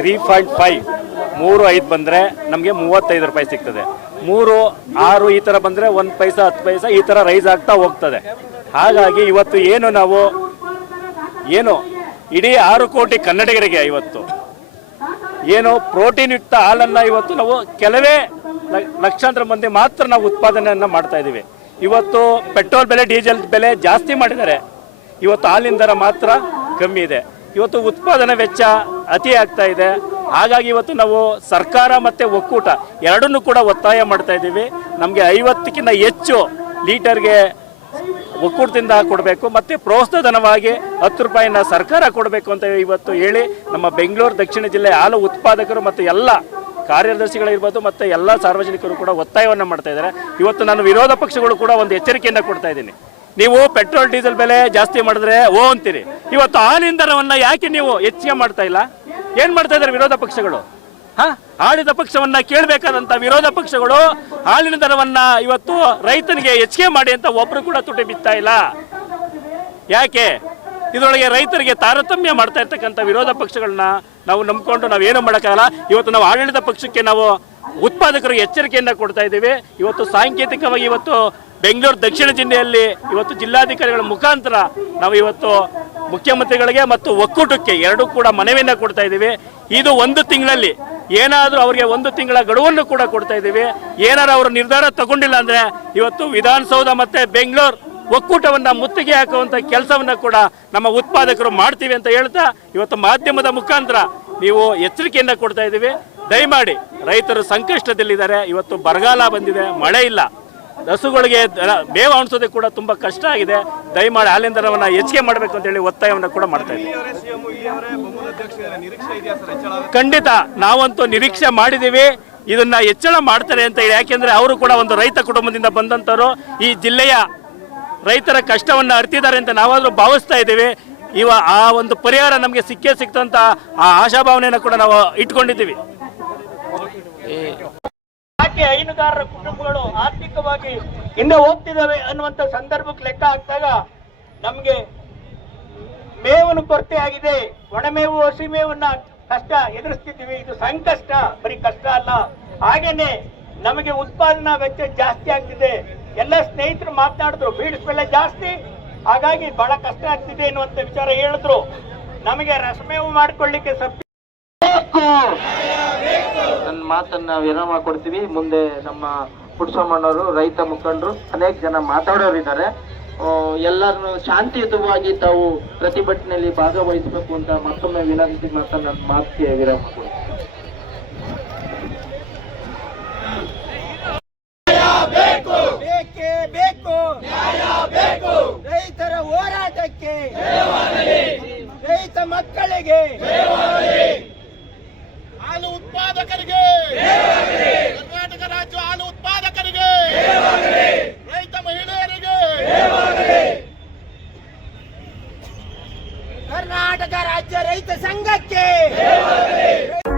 3.5 3.5 ಬಂದರೆ ನಮಗೆ 35 ರೂಪಾಯಿ ಸಿಗ್ತದೆ. 3.6 ಈ ಥರ ಬಂದರೆ 1 ಪೈಸಾ 10 ಪೈಸಾ ಈ ಥರ ರೈಸ್ ಆಗ್ತಾ ಹೋಗ್ತದೆ. ಹಾಗಾಗಿ ಇವತ್ತು ಏನು ಇಡೀ 6 ಕೋಟಿ ಕನ್ನಡಿಗರಿಗೆ ಇವತ್ತು ಏನು ಪ್ರೋಟೀನ್ ಯುಕ್ತ ಹಾಲನ್ನು ಇವತ್ತು ನಾವು ಕೆಲವೇ ಲಕ್ಷಾಂತರ ಮಂದಿ ಮಾತ್ರ ನಾವು ಉತ್ಪಾದನೆಯನ್ನು ಮಾಡ್ತಾ ಇದ್ದೀವಿ. ಇವತ್ತು ಪೆಟ್ರೋಲ್ ಬೆಲೆ ಡೀಸೆಲ್ ಬೆಲೆ ಜಾಸ್ತಿ ಮಾಡಿದ್ದಾರೆ, ಇವತ್ತು ಹಾಲಿನ ದರ ಮಾತ್ರ ಕಮ್ಮಿ ಇದೆ. ಇವತ್ತು ಉತ್ಪಾದನಾ ವೆಚ್ಚ ಅತಿ ಆಗ್ತಾ ಇದೆ. ಹಾಗಾಗಿ ಇವತ್ತು ನಾವು ಸರ್ಕಾರ ಮತ್ತು ಒಕ್ಕೂಟ ಎರಡನ್ನೂ ಕೂಡ ಒತ್ತಾಯ ಮಾಡ್ತಾ ಇದ್ದೀವಿ. ನಮಗೆ 50ಕ್ಕಿಂತ ಹೆಚ್ಚು ಲೀಟರ್ಗೆ ಒಕ್ಕೂಟದಿಂದ ಕೊಡಬೇಕು ಮತ್ತು ಪ್ರೋತ್ಸಾಹಧನವಾಗಿ 10 ರೂಪಾಯಿನ ಸರ್ಕಾರ ಕೊಡಬೇಕು ಅಂತ ಇವತ್ತು ಹೇಳಿ ನಮ್ಮ ಬೆಂಗಳೂರು ದಕ್ಷಿಣ ಜಿಲ್ಲೆ ಹಾಲು ಉತ್ಪಾದಕರು ಮತ್ತು ಎಲ್ಲ ಕಾರ್ಯದರ್ಶಿಗಳಿರ್ಬೋದು ಮತ್ತು ಎಲ್ಲ ಸಾರ್ವಜನಿಕರು ಕೂಡ ಒತ್ತಾಯವನ್ನು ಮಾಡ್ತಾ ಇದ್ದಾರೆ. ಇವತ್ತು ನಾನು ವಿರೋಧ ಪಕ್ಷಗಳು ಕೂಡ ಒಂದು ಎಚ್ಚರಿಕೆಯನ್ನು ಕೊಡ್ತಾ ಇದ್ದೀನಿ. ನೀವು ಪೆಟ್ರೋಲ್ ಡೀಸೆಲ್ ಬೆಲೆ ಜಾಸ್ತಿ ಮಾಡಿದ್ರೆ ಅಂತೀರಿ, ಇವತ್ತು ಹಾಲಿನ ದರವನ್ನು ಯಾಕೆ ನೀವು ಹೆಚ್ಚಿಗೆ ಮಾಡ್ತಾ ಇಲ್ಲ? ಏನು ಮಾಡ್ತಾ ಇದ್ದಾರೆ ವಿರೋಧ ಪಕ್ಷಗಳು? ಆಳಿದ ಪಕ್ಷವನ್ನ ಕೇಳಬೇಕಾದಂಥ ವಿರೋಧ ಪಕ್ಷಗಳು ಹಾಲಿನ ದರವನ್ನ ಇವತ್ತು ರೈತನಿಗೆ ಹೆಚ್ಚಿಗೆ ಮಾಡಿ ಅಂತ ಒಬ್ರು ಕೂಡ ತುಟಿ ಬಿತ್ತಾ ಇಲ್ಲ. ಯಾಕೆ? ಇದರೊಳಗೆ ರೈತರಿಗೆ ತಾರತಮ್ಯ ಮಾಡ್ತಾ ಇರ್ತಕ್ಕಂಥ ವಿರೋಧ ಪಕ್ಷಗಳನ್ನ ನಾವು ನಂಬಿಕೊಂಡು ನಾವೇನು ಮಾಡೋಕ್ಕಾಗಲ್ಲ. ಇವತ್ತು ನಾವು ಆಡಳಿತ ಪಕ್ಷಕ್ಕೆ ನಾವು ಉತ್ಪಾದಕರಿಗೆ ಎಚ್ಚರಿಕೆಯನ್ನು ಕೊಡ್ತಾ ಇದ್ದೀವಿ. ಇವತ್ತು ಸಾಂಕೇತಿಕವಾಗಿ ಇವತ್ತು ಬೆಂಗಳೂರು ದಕ್ಷಿಣ ಜಿಲ್ಲೆಯಲ್ಲಿ ಇವತ್ತು ಜಿಲ್ಲಾಧಿಕಾರಿಗಳ ಮುಖಾಂತರ ನಾವು ಇವತ್ತು ಮುಖ್ಯಮಂತ್ರಿಗಳಿಗೆ ಮತ್ತು ಒಕ್ಕೂಟಕ್ಕೆ ಎರಡೂ ಕೂಡ ಮನವಿಯನ್ನು ಕೊಡ್ತಾ ಇದ್ದೀವಿ. ಇದು 1 ತಿಂಗಳಲ್ಲಿ ಏನಾದರೂ ಅವರಿಗೆ 1 ತಿಂಗಳ ಗಡುವನ್ನು ಕೂಡ ಕೊಡ್ತಾ ಇದ್ದೀವಿ. ಏನಾದ್ರು ಅವರು ನಿರ್ಧಾರ ತಗೊಂಡಿಲ್ಲ ಅಂದರೆ ಇವತ್ತು ವಿಧಾನಸೌಧ ಮತ್ತು ಬೆಂಗಳೂರು ಒಕ್ಕೂಟವನ್ನು ಮುತ್ತಿಗೆ ಹಾಕುವಂಥ ಕೆಲಸವನ್ನು ಕೂಡ ನಮ್ಮ ಉತ್ಪಾದಕರು ಮಾಡ್ತೀವಿ ಅಂತ ಹೇಳ್ತಾ ಇವತ್ತು ಮಾಧ್ಯಮದ ಮುಖಾಂತರ ನೀವು ಎಚ್ಚರಿಕೆಯನ್ನು ಕೊಡ್ತಾ ಇದ್ದೀವಿ. ದಯಮಾಡಿ ರೈತರು ಸಂಕಷ್ಟದಲ್ಲಿದ್ದಾರೆ. ಇವತ್ತು ಬರಗಾಲ ಬಂದಿದೆ, ಮಳೆ ಇಲ್ಲ, ಹಸುಗಳಿಗೆ ಮೇವು ಅಣಿಸೋದೇ ಕೂಡ ತುಂಬ ಕಷ್ಟ ಆಗಿದೆ. ದಯಮಾಡಿ ಹಾಲಿನ ದರವನ್ನು ಹೆಚ್ಚಿಗೆ ಮಾಡಬೇಕು ಅಂತೇಳಿ ಒತ್ತಾಯವನ್ನು ಕೂಡ ಮಾಡ್ತಾ ಇದ್ದೀವಿ. ಖಂಡಿತ ನಾವಂತೂ ನಿರೀಕ್ಷೆ ಮಾಡಿದ್ದೀವಿ, ಇದನ್ನ ಹೆಚ್ಚಳ ಮಾಡ್ತಾರೆ ಅಂತ ಹೇಳಿ. ಯಾಕೆಂದ್ರೆ ಅವರು ಕೂಡ ಒಂದು ರೈತ ಕುಟುಂಬದಿಂದ ಬಂದಂಥವ್ರು, ಈ ಜಿಲ್ಲೆಯ ರೈತರ ಕಷ್ಟವನ್ನು ಅರ್ತಿದ್ದಾರೆ ಅಂತ ನಾವಾದರೂ ಭಾವಿಸ್ತಾ ಇದ್ದೀವಿ. ಆ ಒಂದು ಪರಿಹಾರ ನಮಗೆ ಸಿಕ್ತಂತ ಆ ಆಶಾಭಾವನೆಯನ್ನು ಕೂಡ ನಾವು ಇಟ್ಕೊಂಡಿದ್ದೀವಿ. ಯಾಕೆ ಹೈನುಗಾರರ ಕುಟುಂಬಗಳು ಆರ್ಥಿಕವಾಗಿ ಹಿಂದೆ ಹೋಗ್ತಿದ್ದಾವೆ ಅನ್ನುವಂಥ ಸಂದರ್ಭಕ್ಕೆ ಲೆಕ್ಕ ಹಾಕಿದಾಗ ನಮಗೆ ಮೇವಿನ ಕೊರತೆ ಆಗಿದೆ. ಒಣಮೇವು ಹಸಿ ಮೇವನ್ನ ಕಷ್ಟ ಎದುರಿಸ್ತಿದ್ದೀವಿ. ಇದು ಸಂಕಷ್ಟ, ಬರೀ ಕಷ್ಟ ಅಲ್ಲ, ಹಾಗೇನೆ ನಮಗೆ ಉತ್ಪಾದನಾ ವೆಚ್ಚ ಜಾಸ್ತಿ ಆಗ್ತಿದೆ. ಎಲ್ಲ ಸ್ನೇಹಿತರು ಮಾತನಾಡಿದ್ರು, ಬೀಡ್ಸ್ ಬೆಲೆ ಜಾಸ್ತಿ, ಹಾಗಾಗಿ ಬಹಳ ಕಷ್ಟ ಆಗ್ತಿದೆ ಎನ್ನುವಂತ ವಿಚಾರ ಹೇಳಿದ್ರು. ನಮಗೆ ರಸಮೇವು ಮಾಡಿಕೊಳ್ಳಿಕ್ಕೆ ನನ್ನ ಮಾತನ್ನ ವಿರಾಮ ಕೊಡ್ತೀವಿ. ಮುಂದೆ ನಮ್ಮ ಪುಟ್ಟಸ್ವಾಮಣ್ಣವರು, ರೈತ ಮುಖಂಡರು, ಅನೇಕ ಜನ ಮಾತಾಡೋರಿದ್ದಾರೆ. ಎಲ್ಲರನ್ನು ಶಾಂತಿಯುತವಾಗಿ ತಾವು ಪ್ರತಿಭಟನೆಯಲ್ಲಿ ಭಾಗವಹಿಸಬೇಕು ಅಂತ ಮತ್ತೊಮ್ಮೆ ವಿನಂತಿ ಮಾಡ್ತಾ ನನ್ನ ಮಾತಿಗೆ ವಿರಾಮ ಕೊಡ್ತೀನಿ. ಬೇಕೇ ಬೇಕು, ರೈತರ ಹೋರಾಟಕ್ಕೆ, ರೈತ ಮಕ್ಕಳಿಗೆ, ಹಾಲು ಉತ್ಪಾದಕರಿಗೆ